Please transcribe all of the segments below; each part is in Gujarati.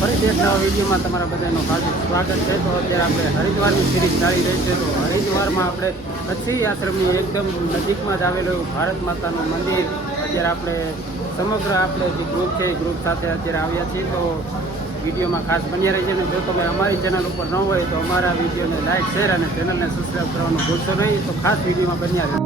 ફરીથી એક નવા વિડીયોમાં તમારા બધાનું હાર્દિક સ્વાગત છે. તો અત્યારે આપણે હરિદ્વારની સિરીઝ ચાલી રહી છે. તો હરિદ્વારમાં આપણે કચ્છી આશ્રમની એકદમ નજીકમાં જ આવેલું એવું ભારત માતાનું મંદિર અત્યારે આપણે સમગ્ર આપણે જે ગ્રુપ છે એ ગ્રુપ સાથે અત્યારે આવ્યા છીએ. તો વિડીયોમાં ખાસ બન્યા રહી છે. અને જો તમે અમારી ચેનલ ઉપર ન હોય તો અમારા વિડીયોને લાઇક શેર અને ચેનલને સબસ્ક્રાઈબ કરવાનું ભૂલશો નહીં. તો ખાસ વિડીયોમાં બન્યા રહે.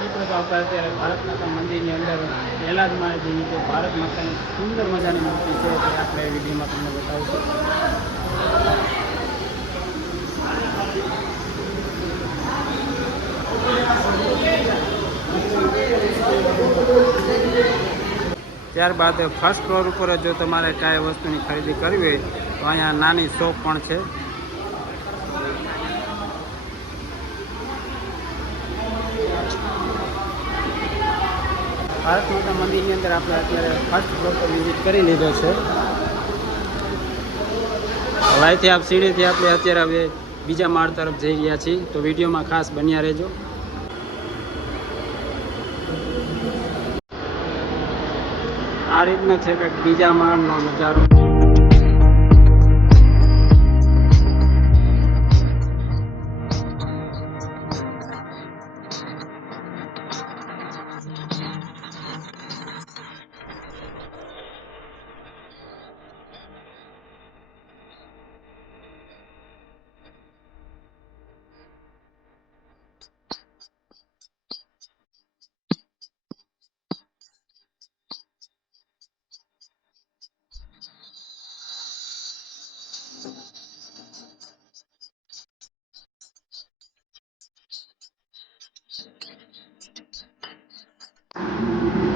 મિત્રો તો આપણે અત્યારે ભારત માતા મંદિરની અંદર એલાદમાં જે નીચે ભારત માતાની સુંદર મજાની મૂર્તિ છે તે આપણે વિડીયોમાં તમને બતાવીશું. ત્યારબાદ ફર્સ્ટ ફ્લોર ઉપર જો તમારે કાંઈ વસ્તુની ખરીદી કરવી હોય તો અહીંયા નાની શોપ પણ છે. ભારત માતા મંદિરની અંદર આપણે અત્યારે ફર્સ્ટ ફ્લોર પર વિઝિટ કરી લીધો છે. અહીંથી આપ સીડીથી આપણે અત્યારે હવે બીજા માળ તરફ જઈ રહ્યા છીએ. તો વિડીયોમાં ખાસ બન્યા રહેજો. આ રીતનો છે કે બીજા માળનો નજારો.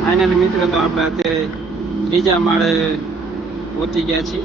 ફાઇનલી મિત્રો તો આપણે અત્યારે ત્રીજા માળે પહોંચી ગયા છીએ.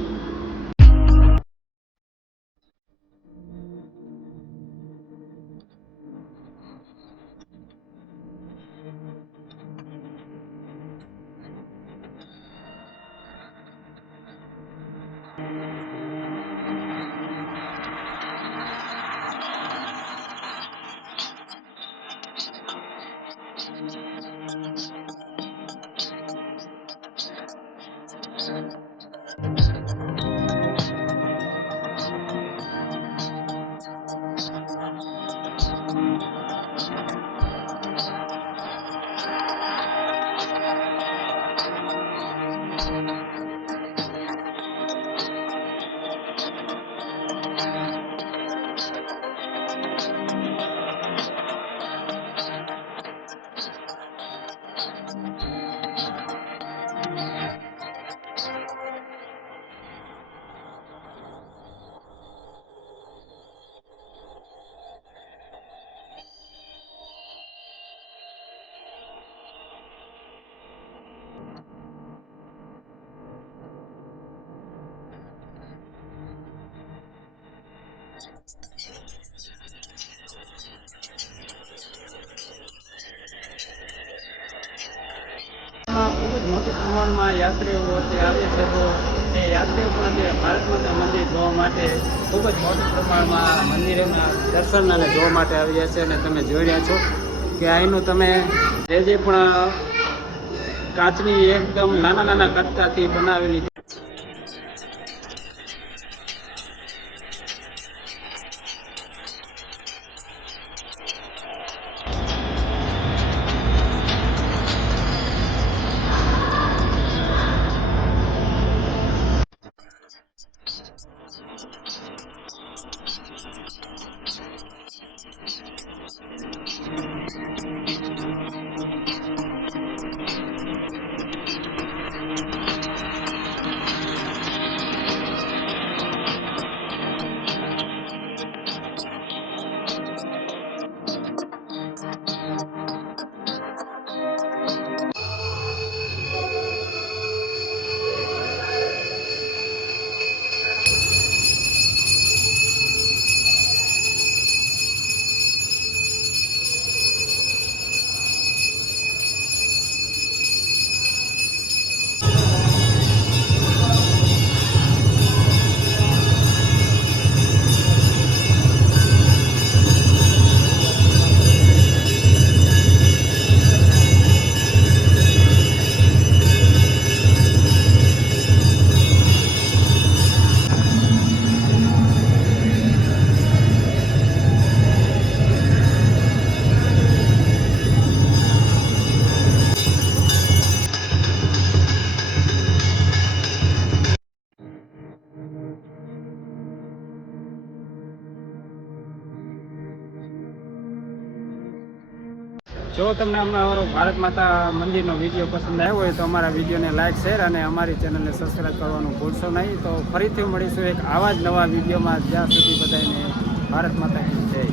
ખૂબ જ મોટા પ્રમાણમાં યાત્રીઓ આવે છે. તો એ યાત્રીઓ પણ અત્યારે ભારત માતા મંદિર જોવા માટે ખૂબ જ મોટા પ્રમાણમાં મંદિરના દર્શન અને જોવા માટે આવ્યા છે. અને તમે જોઈ રહ્યા છો કે અહીંનું તમે જે પણ કાચની એકદમ નાના નાના કટકાથી બનાવેલી જો તમને અમારો ભારત માતા મંદિરનો વિડીયો પસંદ આવ્યો હોય તો અમારા વિડીયોને લાઇક શેર અને અમારી ચેનલને સબસ્ક્રાઈબ કરવાનું ભૂલશો નહીં. તો ફરીથી મળીશું એક આવા જ નવા વિડીયોમાં. જ્યાં સુધી બધાને ભારત માતા કી જય.